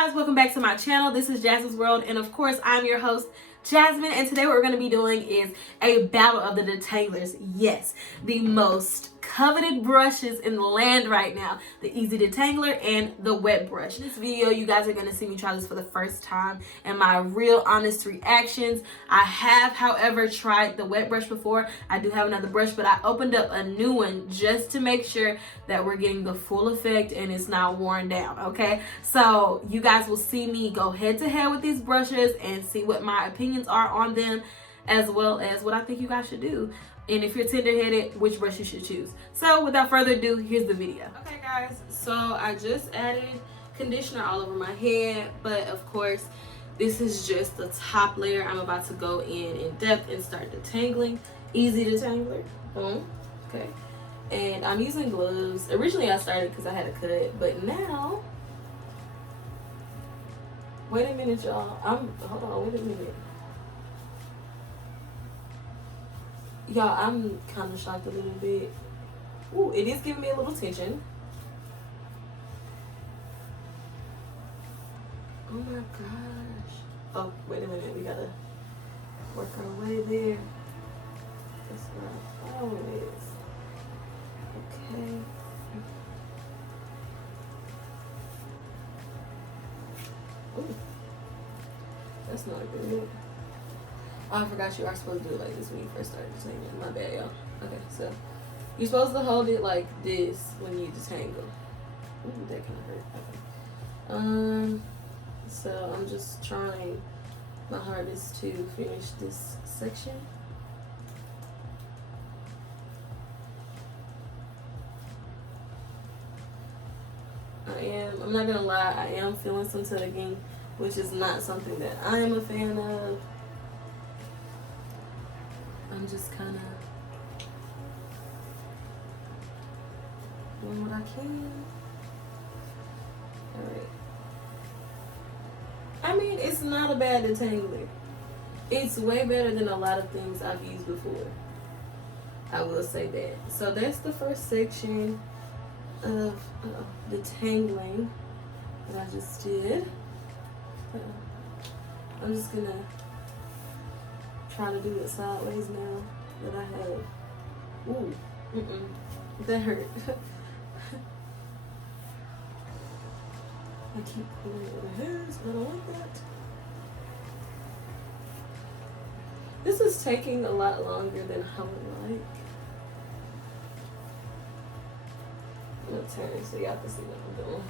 guys, welcome back to my channel. This is Jasmine's World, and of course I'm your host Jasmine, and today what we're going to be doing is a battle of the detanglers. Yes, the most coveted brushes in the land right now, the EZ-Detangler and the wet brush. In this video, you guys are going to see me try this for the first time and my real honest reactions. I have, however, tried the wet brush before. I do have another brush, but I opened up a new one just to make sure that we're getting the full effect and it's not worn down, okay? So you guys will see me go head to head with these brushes and see what my opinions are on them, as well as what I think you guys should do. And if you're tender-headed, which brush you should choose. So without further ado, here's the video. Okay guys, so I just added conditioner all over my head, but of course, this is just the top layer. I'm about to go in depth and start detangling. EZ-Detangler. Okay. And I'm using gloves. Originally I started because I had a cut, but now, wait a minute y'all. Hold on, wait a minute. Y'all, I'm kind of shocked a little bit. Ooh, it is giving me a little tension. Oh my gosh. Oh, wait a minute. We gotta work our way there. That's where our phone is. Okay. Ooh. That's not good. Oh, I forgot you are supposed to do it like this when you first started detangling. My bad, y'all. Okay, so you're supposed to hold it like this when you detangle. Ooh, that kind of hurt. Okay. So I'm just trying my hardest to finish this section. I'm not gonna lie, I am feeling some tugging, which is not something that I am a fan of. I'm just kind of doing what I can. Alright. I mean, it's not a bad detangler. It's way better than a lot of things I've used before. I will say that. So that's the first section of detangling that I just did. I'm just gonna try to do it sideways now that I have. Ooh, that hurt. I keep pulling it over hairs, I don't like that. This is taking a lot longer than I would like. I'm gonna turn so y'all can see what I'm doing.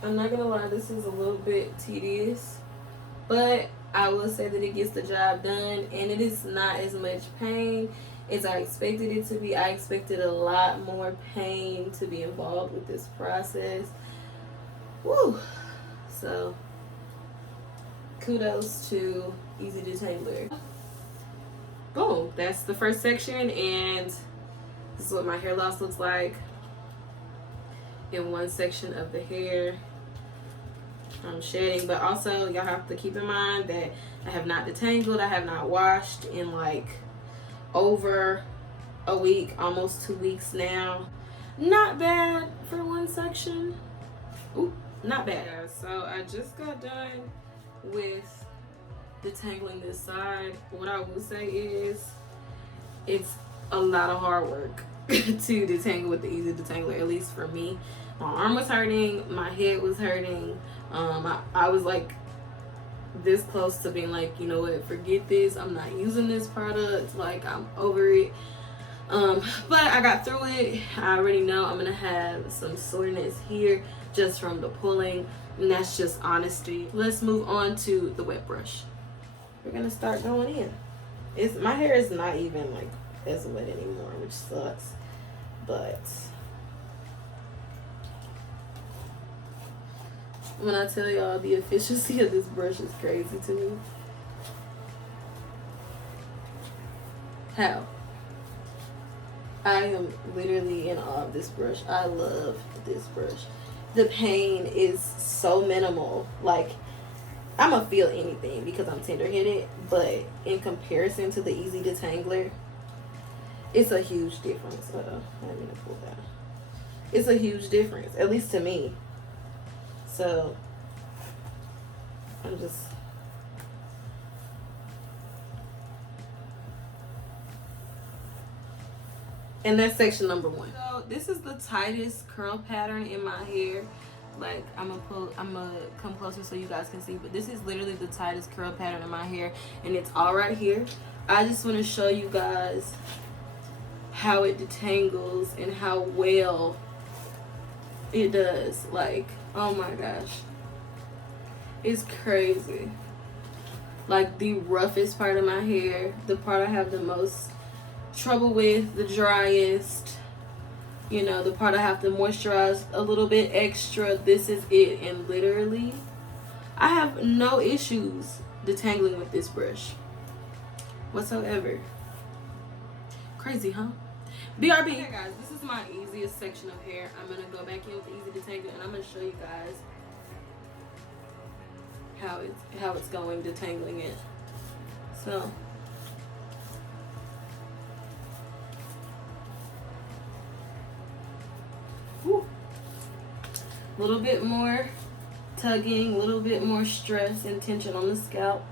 I'm not gonna lie, this is a little bit tedious, but I will say that it gets the job done, and it is not as much pain as I expected it to be. I expected a lot more pain to be involved with this process. Woo! So, kudos to EZ-Detangler. Boom! That's the first section, and this is what my hair loss looks like in one section of the hair. I'm shedding, but also y'all have to keep in mind that I have not detangled, I have not washed in like over a week, almost 2 weeks now. Not bad for one section. Ooh, not bad. So I just got done with detangling this side. What I will say is it's a lot of hard work to detangle with the EZ-Detangler, at least for me. My arm was hurting, my head was hurting. I was like this close to being like, you know what, forget this, I'm not using this product, like I'm over it. But I got through it. I already know I'm gonna have some soreness here just from the pulling, and that's just honesty. Let's move on to the wet brush. We're gonna start going in. My hair is not even like as wet anymore, which sucks, but when I tell y'all the efficiency of this brush is crazy to me. How? I am literally in awe of this brush. I love this brush. The pain is so minimal. Like, I'm gonna feel anything because I'm tender-headed, but in comparison to the EZ-Detangler, It's a huge difference. I didn't mean to pull that. It's a huge difference, at least to me. So I'm just, and that's section number 1. So this is the tightest curl pattern in my hair. Like I'm gonna come closer so you guys can see, but this is literally the tightest curl pattern in my hair, and it's all right here. I just want to show you guys how it detangles and how well it does. Like, oh my gosh, it's crazy. Like the roughest part of my hair, the part I have the most trouble with, the driest, you know, the part I have to moisturize a little bit extra, this is it. And literally I have no issues detangling with this brush whatsoever. Crazy, huh? BRB. Okay guys, this is my easiest section of hair. I'm gonna go back in with the Easy Detangler, and I'm gonna show you guys how it's going, detangling it. So a little bit more tugging, a little bit more stress and tension on the scalp.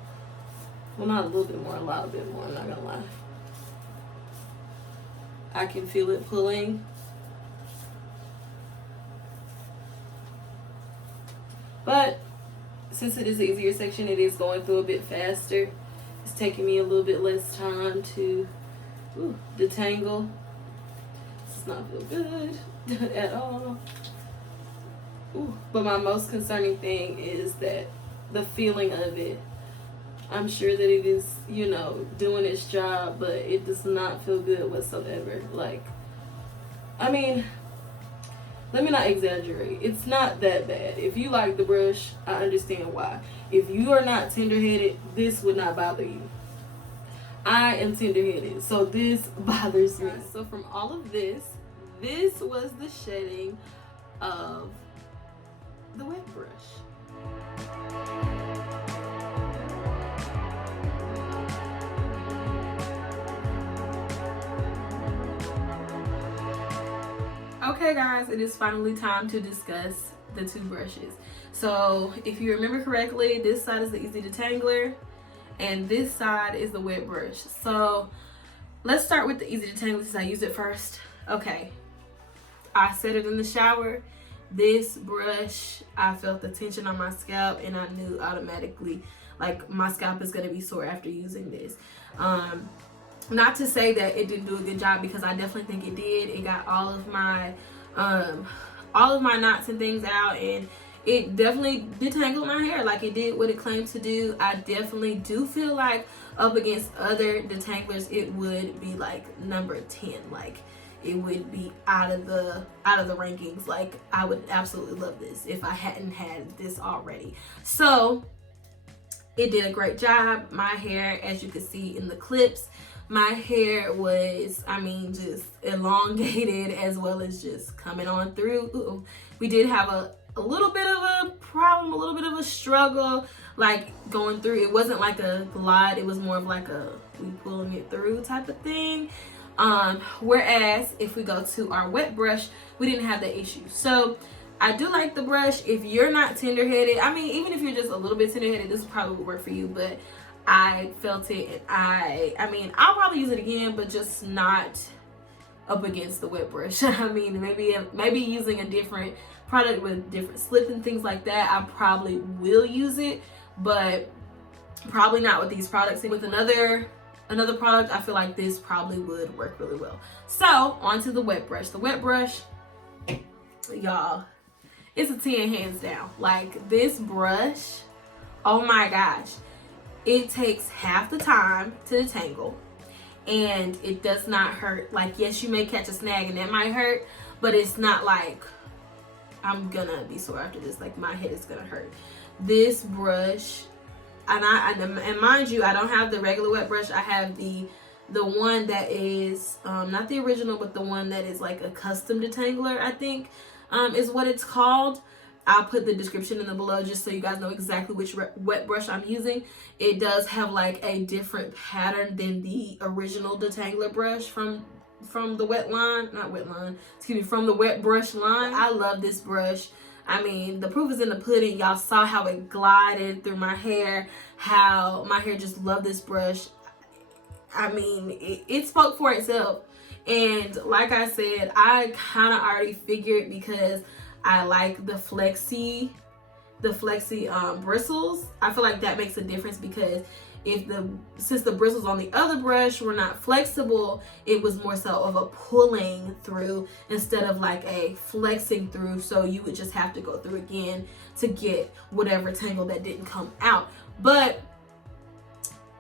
Well, not a little bit more, a lot bit more, I'm not gonna lie. I can feel it pulling. But since it is the easier section, it is going through a bit faster. It's taking me a little bit less time to detangle. This does not feel good at all. But my most concerning thing is that the feeling of it. I'm sure that it is, you know, doing its job, but it does not feel good whatsoever. Like, I mean, let me not exaggerate. It's not that bad. If you like the brush, I understand why. If you are not tender-headed, this would not bother you. I am tender-headed, so this bothers me. So from all of this, this was the shedding of the wet brush. Okay guys, it is finally time to discuss the two brushes. So if you remember correctly, this side is the Easy Detangler and this side is the wet brush. So let's start with the Easy Detangler since I use it first. Okay, I set it in the shower. This brush, I felt the tension on my scalp and I knew automatically like my scalp is going to be sore after using this. Not to say that it didn't do a good job, because I definitely think it did. It got all of my knots and things out, and it definitely detangled my hair. Like, it did what it claimed to do. I definitely do feel like up against other detanglers, it would be like number 10. Like, it would be out of the rankings. Like, I would absolutely love this if I hadn't had this already. So it did a great job. My hair, as you can see in the clips, my hair was, I mean, just elongated as well as just coming on through. We did have a little bit of a problem, a little bit of a struggle, like going through. It wasn't like a glide, it was more of like a we pulling it through type of thing. Whereas if we go to our wet brush, we didn't have that issue. So I do like the brush. If you're not tender-headed, I mean, even if you're just a little bit tender-headed, this probably would work for you. But I felt it, and I mean, I'll probably use it again, but just not up against the wet brush. I mean, maybe using a different product with different slips and things like that, I probably will use it, but probably not with these products. And with another product, I feel like this probably would work really well. So onto the wet brush. The wet brush, y'all, it's a 10 hands down. Like, this brush, oh my gosh, it takes half the time to detangle, and it does not hurt. Like, yes, you may catch a snag and that might hurt, but it's not like I'm gonna be sore after this. Like, my head is gonna hurt. This brush, and mind you, I don't have the regular wet brush. I have the one that is not the original, but the one that is like a custom detangler, I think is what it's called. I'll put the description in the below just so you guys know exactly which wet brush I'm using. It does have like a different pattern than the original detangler brush from from the wet line, not wet line, excuse me, from the wet brush line. I love this brush. I mean, the proof is in the pudding. Y'all saw how it glided through my hair, how my hair just loved this brush. I mean, it spoke for itself. And like I said, I kind of already figured, because I like the flexy bristles. I feel like that makes a difference, because since the bristles on the other brush were not flexible, it was more so of a pulling through instead of like a flexing through. So you would just have to go through again to get whatever tangle that didn't come out. But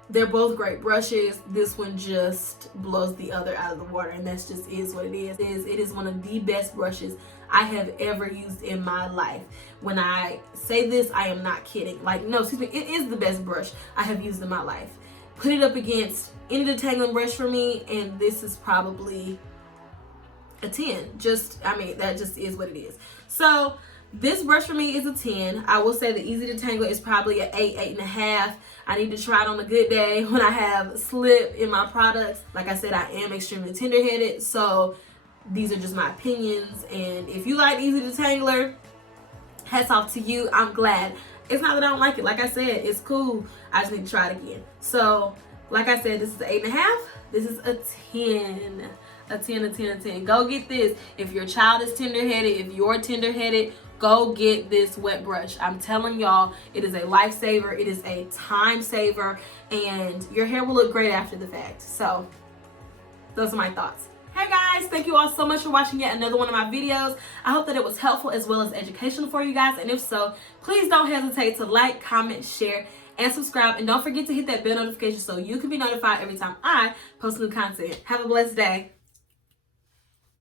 they're both great brushes. This one just blows the other out of the water, and that's just is what it is. It is one of the best brushes I have ever used in my life. When I say this, I am not kidding. Like, no, excuse me, it is the best brush I have used in my life. Put it up against any detangling brush for me, and this is probably a 10. I mean, that just is what it is. So this brush for me is a 10. I will say the EZ-Detangler is probably an 8, 8.5. I need to try it on a good day when I have slip in my products. Like I said, I am extremely tender-headed, so these are just my opinions. And if you like EZ-Detangler, hats off to you. I'm glad. It's not that I don't like it. Like I said, it's cool. I just need to try it again. So, like I said, this is an 8.5. This is a 10. A 10, a 10, a 10. Go get this. If your child is tender-headed, if you're tender-headed, go get this wet brush. I'm telling y'all, it is a lifesaver. It is a time saver, and your hair will look great after the fact. So, those are my thoughts. Hey guys, thank you all so much for watching yet another one of my videos. I hope that it was helpful as well as educational for you guys, and if so, please don't hesitate to like, comment, share, and subscribe, and don't forget to hit that bell notification so you can be notified every time I post new content. Have a blessed day.